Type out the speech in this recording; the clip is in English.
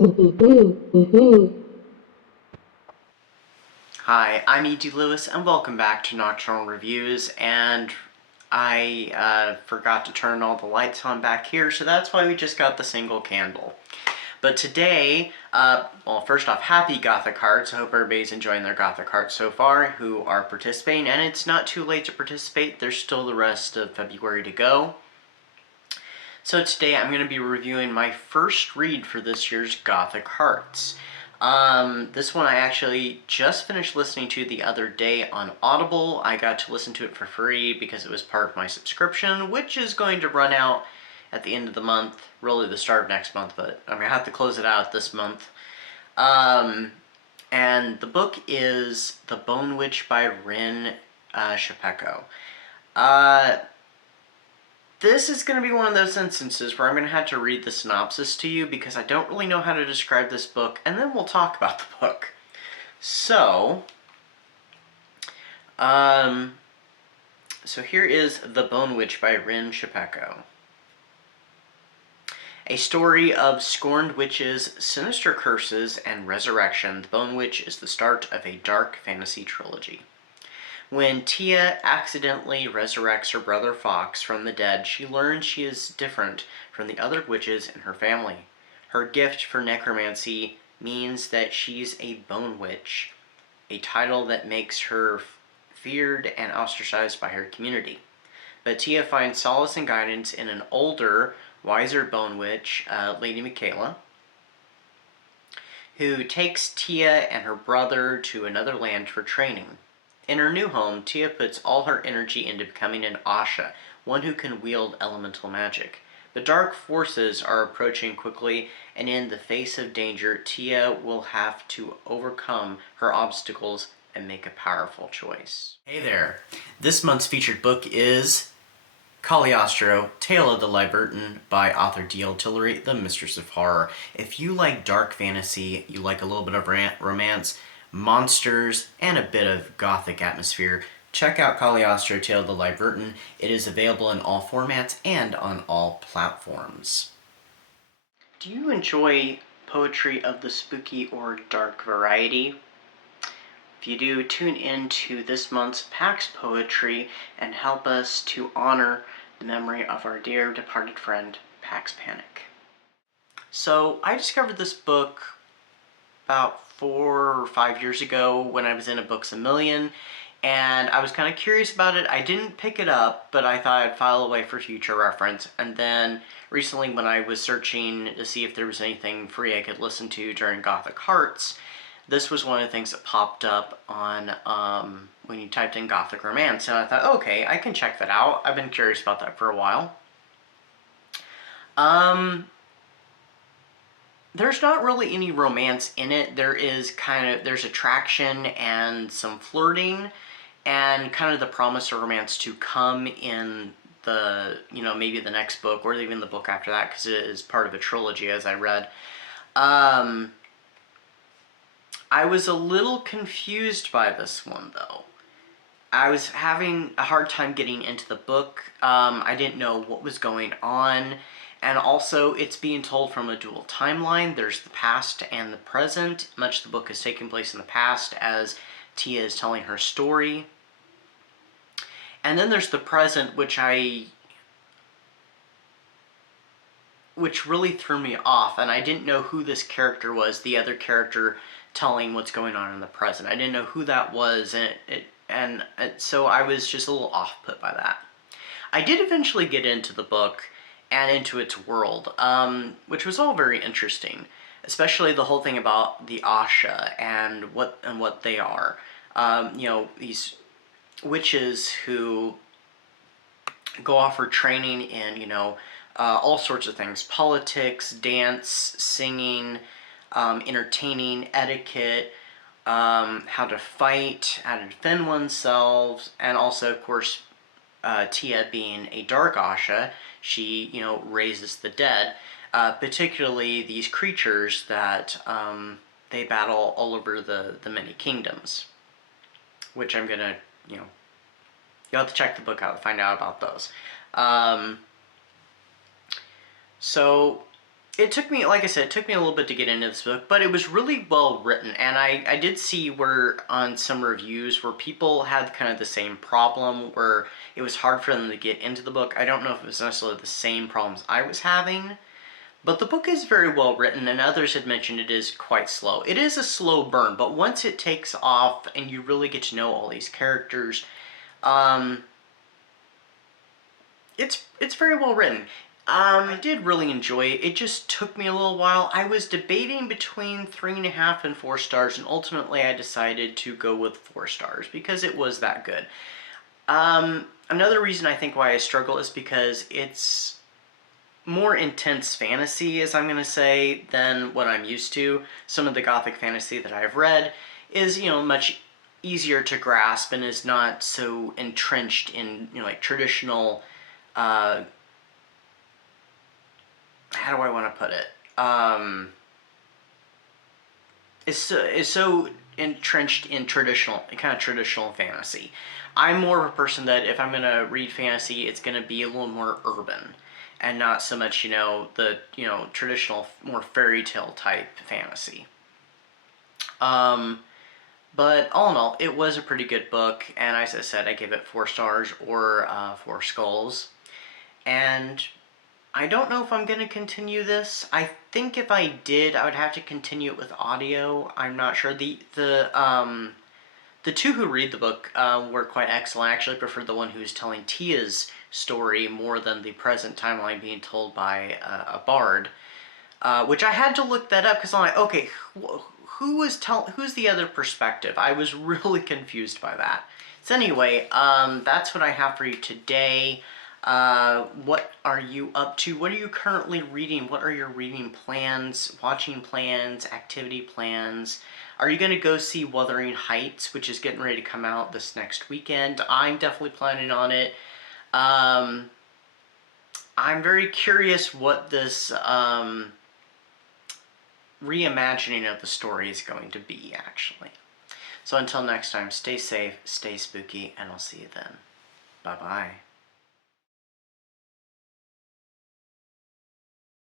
Hi, I'm E.D. Lewis, and welcome back to Nocturnal Reviews, and I forgot to turn all the lights on back here, so that's why we just got the single candle. But today, well, first off, happy Gothic Hearts. I hope everybody's enjoying their Gothic Hearts so far who are participating, and it's not too late to participate. There's still the rest of February to go. So today I'm going to be reviewing my first read for this year's Gothic Hearts. This one I actually just finished listening to the other day on Audible. I got to listen to it for free because it was part of my subscription, which is going to run out at the end of the month, really the start of next month, but I'm going to have to close it out this month. And the book is The Bone Witch by Rin Chupeco. This is going to be one of those instances where I'm going to have to read the synopsis to you because I don't really know how to describe this book, and then we'll talk about the book. So here is The Bone Witch by Rin Chupeco. A story of scorned witches, sinister curses, and resurrection, The Bone Witch is the start of a dark fantasy trilogy. When Tia accidentally resurrects her brother Fox from the dead, she learns she is different from the other witches in her family. Her gift for necromancy means that she's a bone witch, a title that makes her feared and ostracized by her community. But Tia finds solace and guidance in an older, wiser bone witch, Lady Michaela, who takes Tia and her brother to another land for training. In her new home, Tia puts all her energy into becoming an Asha, one who can wield elemental magic. The dark forces are approaching quickly, and in the face of danger, Tia will have to overcome her obstacles and make a powerful choice. Hey there! This month's featured book is Cagliostro, Tale of the Libertin by author D.L. Tillery, the Mistress of Horror. If you like dark fantasy, you like a little bit of romance, monsters, and a bit of gothic atmosphere, check out Cagliostro, Tale of the Libertin. It is available in all formats and on all platforms. Do you enjoy poetry of the spooky or dark variety? If you do, tune in to this month's PAX Poetry and help us to honor the memory of our dear departed friend, Pax Panic. So I discovered this book about 4 or 5 years ago when I was in a Books A Million, and I was kind of curious about it. I didn't pick it up, but I thought I'd file away for future reference. And then recently when I was searching to see if there was anything free I could listen to during Gothic Hearts, this was one of the things that popped up on when you typed in Gothic Romance, and I thought, okay, I can check that out. I've been curious about that for a while. There's not really any romance in it. There's attraction and some flirting and kind of the promise of romance to come in the, maybe the next book or even the book after that, because it is part of a trilogy, as I read. I was a little confused by this one, though. I was having a hard time getting into the book. I didn't know what was going on. And also, it's being told from a dual timeline. There's the past and the present. Much of the book is taking place in the past as Tia is telling her story. And then there's the present, which really threw me off. And I didn't know who this character was, the other character telling what's going on in the present. I didn't know who that was, and so I was just a little off-put by that. I did eventually get into the book and into its world, which was all very interesting, especially the whole thing about the Asha and what they are. These witches who go off for training in, all sorts of things: politics, dance, singing, entertaining, etiquette, how to fight, how to defend oneself, and also, of course, Tia being a dark Asha, she, raises the dead, particularly these creatures that they battle all over the many kingdoms, which I'm gonna, you'll have to check the book out to find out about those. So it took me, like I said, it took me a little bit to get into this book, but it was really well written. And I did see where on some reviews where people had kind of the same problem where it was hard for them to get into the book. I don't know if it was necessarily the same problems I was having, but the book is very well written, and others had mentioned it is quite slow. It is a slow burn, but once it takes off and you really get to know all these characters, it's very well written. I did really enjoy it. It just took me a little while. I was debating between 3.5 and 4 stars, and ultimately I decided to go with 4 stars because it was that good. Another reason I think why I struggle is because it's more intense fantasy, as I'm going to say, than what I'm used to. Some of the Gothic fantasy that I've read is, much easier to grasp and is not so entrenched in, like traditional, how do I want to put it? Is so entrenched in kind of traditional fantasy. I'm more of a person that if I'm going to read fantasy, it's going to be a little more urban and not so much, the, traditional, more fairy tale type fantasy. But all in all, it was a pretty good book, and as I said, I give it 4 stars or 4 skulls. And I don't know if I'm going to continue this. I think if I did, I would have to continue it with audio. I'm not sure. The two who read the book were quite excellent. I actually preferred the one who was telling Tia's story more than the present timeline being told by a bard, which I had to look that up because I'm like, okay, who's the other perspective? I was really confused by that. So anyway, that's what I have for you today. What are you up to? What are you currently reading? What are your reading plans, watching plans, activity plans? Are you going to go see Wuthering Heights, which is getting ready to come out this next weekend? I'm definitely planning on it. I'm very curious what this reimagining of the story is going to be, actually. So until next time, stay safe, stay spooky, and I'll see you then. Bye-bye.